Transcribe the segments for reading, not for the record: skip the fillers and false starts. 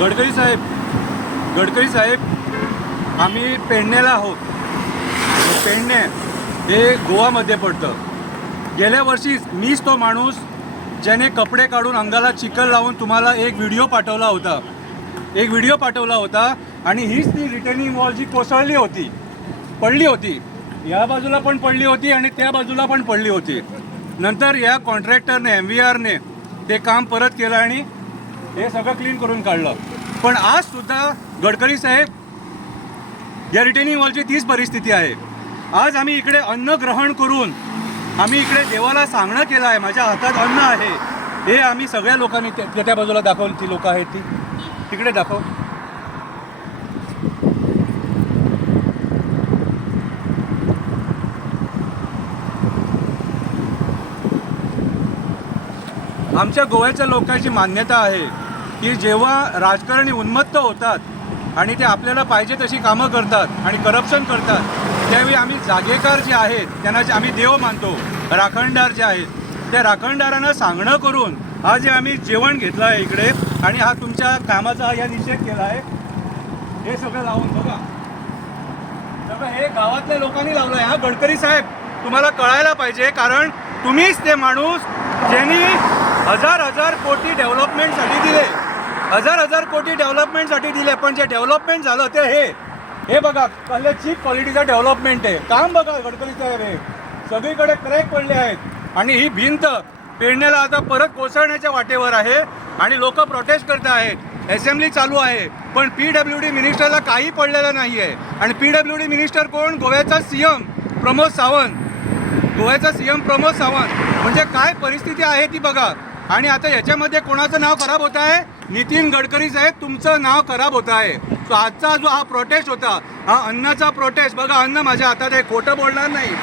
गडकरी साहेब, आम्ही पेडणेला आहोत. पेडणे हे गोवामध्ये पडतं. गेल्या वर्षी मीच तो माणूस ज्याने कपडे काढून अंगाला चिखल लावून तुम्हाला एक व्हिडिओ पाठवला होता आणि हीच ती रिटर्निंग वॉल जी कोसळली होती, पडली होती. या बाजूला पण पडली होती आणि त्या बाजूला पण पडली होती. नंतर या कॉन्ट्रॅक्टरने MVRने ते काम परत केलं आणि हे सगळं क्लीन करून काढलं. पण आज सुद्धा गडकरी साहेब, या रिटर्निंग वॉलची तीच परिस्थिती आहे. आज आम्ही इकडे अन्न ग्रहण करून आम्ही इकडे देवाला सांगणं केलं आहे, माझ्या हातात अन्न आहे, हे आम्ही सगळ्या लोकांनी त्या बाजूला दाखवलं. ती लोक आहेत ती तिकडे दाखव. आमच्या गोव्याच्या लोकांची मान्यता आहे की जेव्हा राजकारणी उन्मत्त होतात आणि ते आपल्याला पाहिजे तशी कामं करतात आणि करप्शन करतात, त्यावेळी आम्ही जागेकार जे आहेत त्यांना जे आम्ही देव मानतो, राखणदार जे आहेत, त्या राखणदारांना सांगणं करून हा जे आम्ही जेवण घेतलं आहे इकडे आणि हा तुमच्या कामाचा या निषेध केला आहे. हे सगळं लावून बघा, सगळं हे गावातल्या लोकांनी लावलं आहे. हा गडकरी साहेब, तुम्हाला कळायला पाहिजे, कारण तुम्हीच ते माणूस ज्यांनी हजार कोटी डेव्हलपमेंटसाठी दिले, हजार कोटी डेव्हलपमेंटसाठी दिले. पण जे डेव्हलपमेंट झालं ते हे बघा, पहिले चीप क्वालिटीचं डेव्हलपमेंट आहे. काम बघा गडकरी साहेब, हे सगळीकडे क्रॅक पडले आहेत आणि ही भिंत पेडण्याला आता परत कोसळण्याच्या वाटेवर आहे आणि लोक प्रोटेस्ट करत आहेत. असेंब्ली चालू आहे, पण PWD मिनिस्टरला काही पडलेलं नाही आहे. आणि PWD मिनिस्टर कोण? गोव्याचा CM प्रमोद सावंत. म्हणजे काय परिस्थिती आहे ती बघा. आणि आता याच्यामध्ये कोणाचं नाव खराब होत आहे? नितीन गडकरी साहेब, तुमचं नाव खराब होत आहे. सो आजचा जो हा प्रोटेस्ट होता, हा अन्नाचा प्रोटेस्ट, बघा अन्न माझ्या हातात आहे, खोटं बोलणार नाही.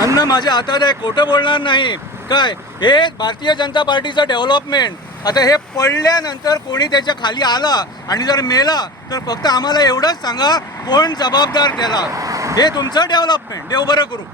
अन्न माझ्या हातात आहे, खोटं बोलणार नाही. काय हे भारतीय जनता पार्टीचं डेव्हलपमेंट. आता हे पडल्यानंतर कोणी त्याच्या खाली आला आणि जर मेला तर फक्त आम्हाला एवढंच सांगा, कोण जबाबदार त्याला. हे तुमचं डेव्हलपमेंट. देव बरं करू.